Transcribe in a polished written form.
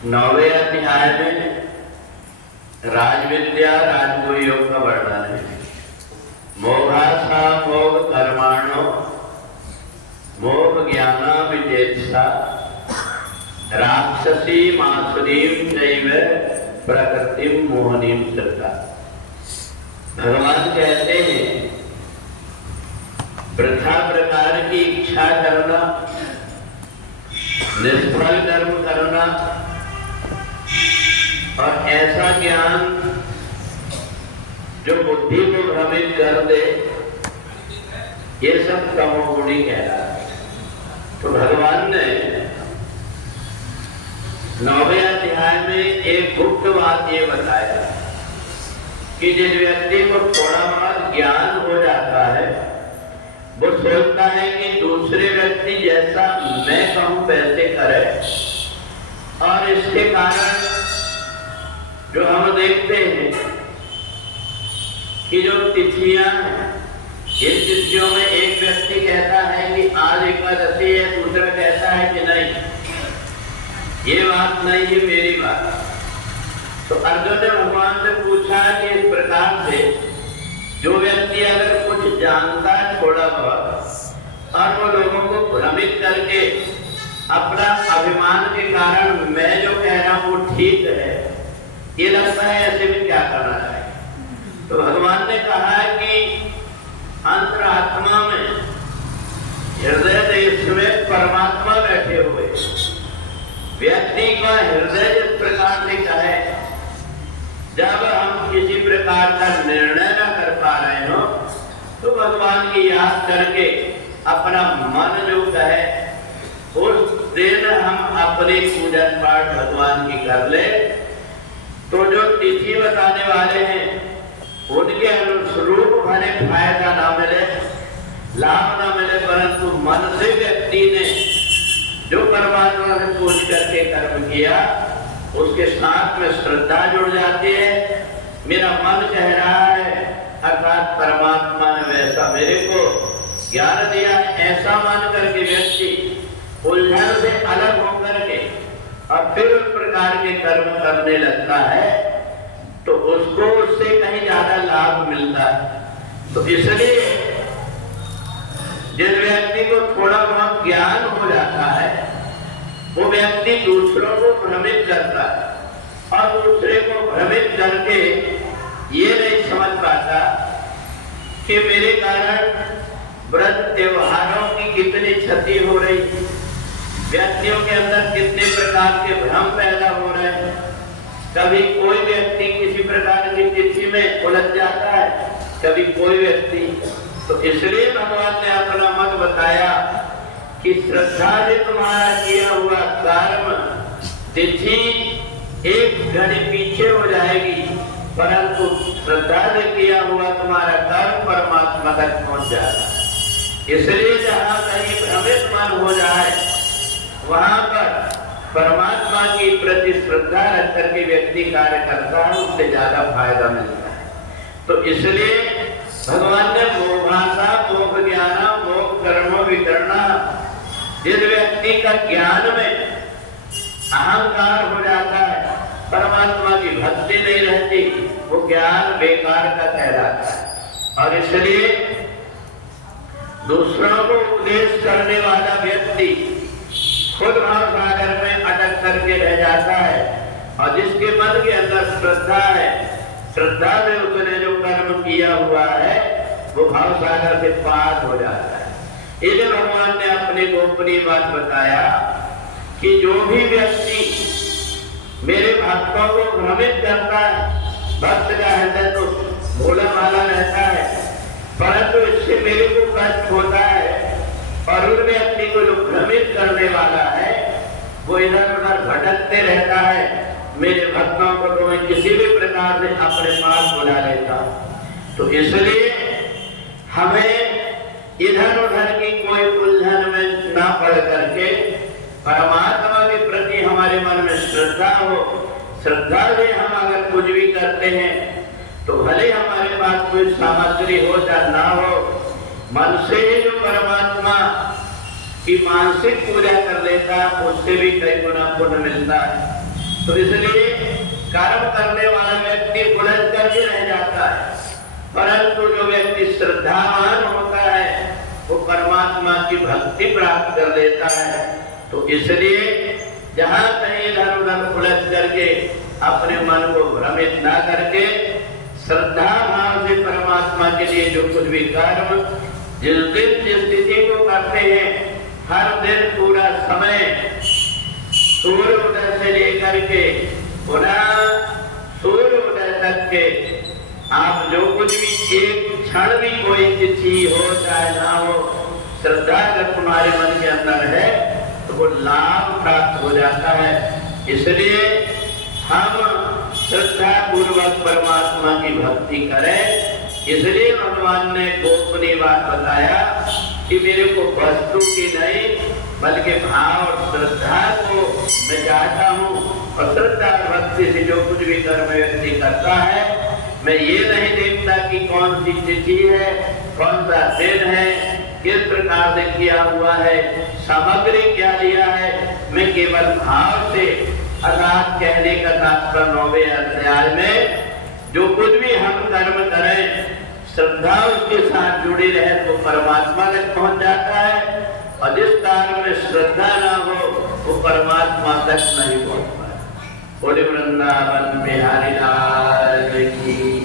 9वें अध्याय में राजविद्या राजगुरु योग का वर्णन है। मोघासा मोघ कर्माणो मोघ ज्ञाना विजेत्सा राक्षसी मासुरीम जैव प्रकृतिम मोहनीम श्रद्धा। भगवान कहते हैं वृथा प्रकार की इच्छा करना, निष्फल कर्म करना और ऐसा ज्ञान जो बुद्धि को भ्रमित कर दे, ये सब तमोगुणी कहलाता है। तो भगवान ने 9वें अध्याय में एक गुप्त बात ये बताया कि जिस व्यक्ति को थोड़ा बहुत ज्ञान हो जाता है, वो सोचता है कि दूसरे व्यक्ति जैसा मैं कहूं वैसे करे, और इसके कारण जो हम देखते हैं कि जो तिथियां हैं, इन तिथियों में एक व्यक्ति कहता है कि आज एकादशी है, दूसरा कहता है कि नहीं, ये बात नहीं, ये मेरी बात। तो अर्जुन ने भगवान से पूछा कि इस प्रकार से जो व्यक्ति अगर कुछ जानता है थोड़ा बहुत और वो लोगों को भ्रमित करके अपना अभिमान के कारण मैं जो कह रहा हूं वो ठीक है, ये लगता है, ऐसे में क्या करना चाहिए? तो भगवान ने कहा है कि अंतरात्मा में, हृदय देश में परमात्मा बैठे हुए व्यक्ति का हृदय जिस प्रकार से कहे, जब हम किसी प्रकार का निर्णय न कर पा रहे हो तो भगवान की याद करके अपना मन जो कहे, उस दिन हम अपनी पूजन पाठ भगवान की कर ले, तो जो तिथि बताने वाले हैं उनके अनुरूप भले फायदा ना मिले, लाभ ना मिले, परंतु मन से व्यक्ति ने जो परमात्मा से पूछ करके कर्म किया, उसके साथ में श्रद्धा जुड़ जाती है। मेरा मन कह रहा है, अर्थात परमात्मा ने वैसा मेरे को ज्ञान दिया, ऐसा मान करके व्यक्ति उलझन से अलग होकर के और फिर उस प्रकार के कर्म करने लगता है, तो उसको उससे कहीं ज्यादा लाभ मिलता है। तो इसलिए जिस व्यक्ति को थोड़ा बहुत ज्ञान हो जाता है, वो व्यक्ति दूसरों को भ्रमित करता है और दूसरे को भ्रमित करके ये नहीं समझ पाता कि मेरे कारण व्रत त्योहारों की कितनी क्षति हो रही, व्यक्तियों के अंदर कितने प्रकार के भ्रम पैदा हो रहे हैं। कभी कोई व्यक्ति किसी प्रकार की तिथि में उलझ जाता है, कभी कोई व्यक्ति। तो इसलिए भगवान ने अपना मत बताया कि श्रद्धा से तुम्हारा किया हुआ कर्म तिथि एक घड़ी पीछे हो जाएगी, परंतु श्रद्धा से किया हुआ तुम्हारा कर्म परमात्मा तक पहुंच जाएगा। इसलिए जहां कहीं भ्रमित मन हो जाए, वहां पर परमात्मा की प्रति श्रद्धा रख करके व्यक्ति कार्य करता है, उससे ज्यादा फायदा मिलता है। तो इसलिए भगवान ने मोभाषा मोघ ज्ञाना मोघ कर्मो विकरणा, जिस व्यक्ति का ज्ञान में अहंकार हो जाता है, परमात्मा की भक्ति नहीं रहती, वो ज्ञान बेकार का कहलाता है। और इसलिए दूसरों को उपदेश करने वाला व्यक्ति खुद भाव सागर में अटक करके रह जाता है, और जिसके मन के अंदर श्रद्धा है, श्रद्धा से उसने जो कर्म किया हुआ है वो भाव सागर से पार हो जाता है। इसलिए भगवान ने अपने गोपनीय बात बताया कि जो भी व्यक्ति मेरे भक्तों को भ्रमित करता है, भक्त का हृदय तो भोला भाला रहता है, परंतु इससे मेरे को कष्ट होता है, और उन व्यक्ति को जो भ्रमित करने वाला है वो इधर उधर भटकते रहता है, मेरे भक्तों को तो मैं किसी भी प्रकार से अपने पास बुला लेता हूं। तो इसलिए हमें इधर उधर की कोई उलझन में ना पड़ करके परमात्मा के प्रति हमारे मन में श्रद्धा हो, श्रद्धा से हम अगर कुछ भी करते हैं तो भले हमारे पास कोई सामग्री हो या ना हो, मन से जो परमात्मा की मानसिक पूजा कर लेता है उससे भी कई गुना पुण्य मिलता है। तो इसलिए कर्म करने वाला व्यक्ति उलझ कर ही रह जाता है, परंतु जो व्यक्ति श्रद्धावान होता है वो परमात्मा की भक्ति प्राप्त कर लेता है। तो इसलिए जहां कहीं इधर उधर उलझ करके अपने मन को भ्रमित ना करके श्रद्धा भाव से परमात्मा के लिए जो कुछ भी कर्म जिस दिन जिस स्थिति को करते हैं, हर दिन पूरा समय सूर्य उदय से लेकर के पुनः सूर्य उदय तक के आप जो कुछ भी एक क्षण भी कोई चीज हो चाहे ना हो, श्रद्धा अगर तुम्हारे मन के अंदर है तो वो लाभ प्राप्त हो जाता है। इसलिए हम श्रद्धा पूर्वक परमात्मा की भक्ति करें। इसलिए भगवान ने गोपनीय बात बताया कि मेरे को वस्तु की नहीं बल्कि भाव और श्रद्धा को मैं चाहता हूँ, और श्रद्धा और भक्ति से जो कुछ भी कर्म व्यक्ति करता है, मैं ये नहीं देखता कि कौन सी तिथि है, कौन सा दिन है, किस प्रकार से किया हुआ है, सामग्री क्या लिया है, मैं केवल भाव से, अर्थात कहने का तात्पर्य 9वें अध्याय में जो कुछ भी हम कर्म करें श्रद्धा उसके साथ जुड़ी रहे तो परमात्मा तक पहुंच जाता है, और जिस कार्य में श्रद्धा ना हो वो परमात्मा तक नहीं पहुंच पाए। बोले वृंदावन बिहारी लाल की।